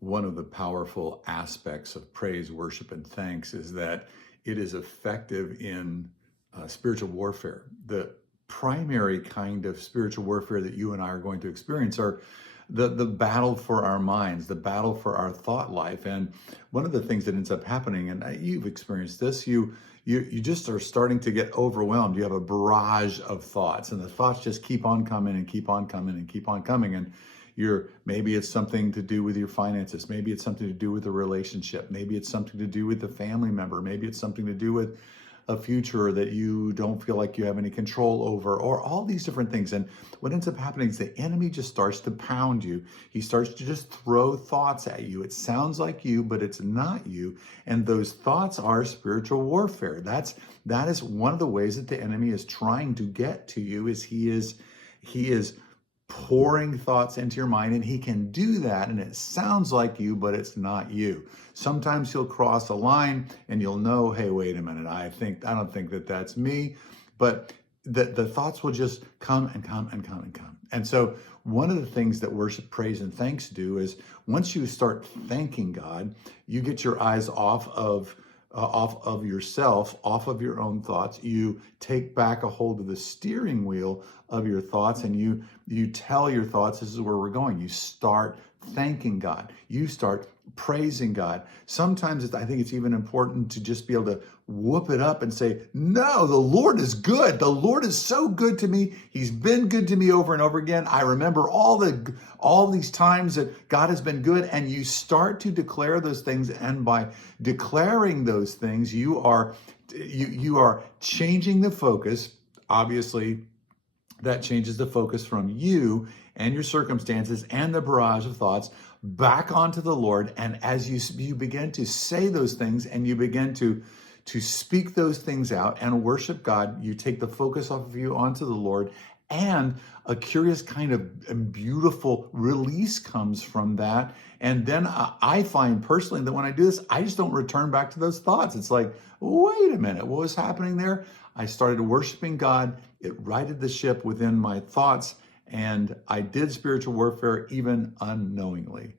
One of the powerful aspects of praise, worship, and thanks is that it is effective in spiritual warfare. The primary kind of spiritual warfare that you and I are going to experience are the battle for our minds, the battle for our thought life. And one of the things that ends up happening, and you've experienced this, you just are starting to get overwhelmed. You have a barrage of thoughts, and the thoughts just keep on coming and keep on coming and keep on coming. And maybe it's something to do with your finances, maybe it's something to do with a relationship, maybe it's something to do with a family member, maybe it's something to do with a future that you don't feel like you have any control over, or all these different things. And what ends up happening is the enemy just starts to pound you. He starts to just throw thoughts at you. It sounds like you, but it's not you. And those thoughts are spiritual warfare. That is one of the ways that the enemy is trying to get to you. Is he is pouring thoughts into your mind, and he can do that, and it sounds like you, but it's not you. Sometimes he'll cross a line and you'll know, hey, wait a minute, I don't think that that's me. But the thoughts will just come and come and come and come. And so one of the things that worship, praise, and thanks do is once you start thanking God, you get your eyes off of yourself, off of your own thoughts. You take back a hold of the steering wheel of your thoughts, and you tell your thoughts, this is where we're going. You start thanking God. You start praising God. Sometimes I think it's even important to just be able to whoop it up and say, no, the Lord is good. The Lord is so good to me. He's been good to me over and over again. I remember all these times that God has been good. And you start to declare those things. And by declaring those things, you are changing the focus. Obviously, that changes the focus from you and your circumstances and the barrage of thoughts back onto the Lord. And as you begin to say those things and you begin to speak those things out and worship God, you take the focus off of you onto the Lord, and a curious kind of beautiful release comes from that. And then I find personally that when I do this, I just don't return back to those thoughts. It's like, wait a minute, what was happening there? I started worshiping God. It righted the ship within my thoughts, and I did spiritual warfare even unknowingly.